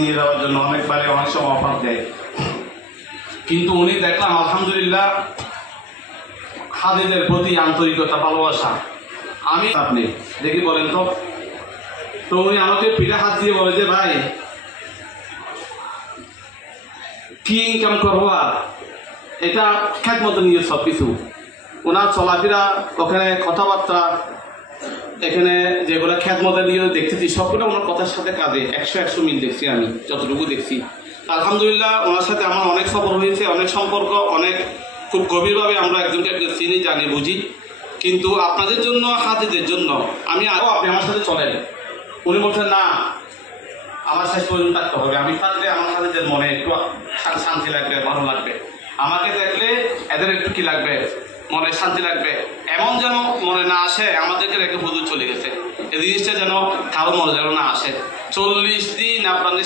নিয়ে যাওয়ার জন্য অনেকবারে অনেক সময় অফার দেয়, কিন্তু উনি দেখলাম আলহামদুলিল্লাহ হাদিদের প্রতি আন্তরিকতা, ভালোবাসা। আমি আপনি দেখি বলেন তো উনি আমাকে পিঠে হাত দিয়ে বলে যে ভাই কি ইনকাম করবো, আর এটা খ্যাত মতো নিয়ে সব কিছু। ওনার চলাফেরা, ওখানে কথাবার্তা, এখানে যেগুলো খ্যাত মতো নিয়ে দেখতেছি সবগুলো ওনার কথার সাথে কাজে 100 মিল দেখছি, আমি যতটুকু দেখছি। আলহামদুলিল্লাহ ওনার সাথে আমার অনেক সফর হয়েছে, অনেক সম্পর্ক, অনেক খুব গভীরভাবে আমরা একজনকে চিনি, জানি, বুঝি। কিন্তু আপনাদের জন্য, হাদিদের জন্য আমি আরও আপনি আমার সাথে চলেন। উনি বলছেন না, আমার শেষ পর্যন্ত থাকতে হবে, আমি থাকলে আমার হাদিদের মনে একটু শান্তি লাগবে, ভালো লাগবে। আমাকে দেখলে এদের একটু কি লাগবে, মনে শান্তি লাগবে। এমন যেন মনে না আসে আমাদেরকে রেখে হুজুর চলে গেছে, এই জিনিসটা যেন কারো মনে যেন না আসে। 40 দিন আপনাদের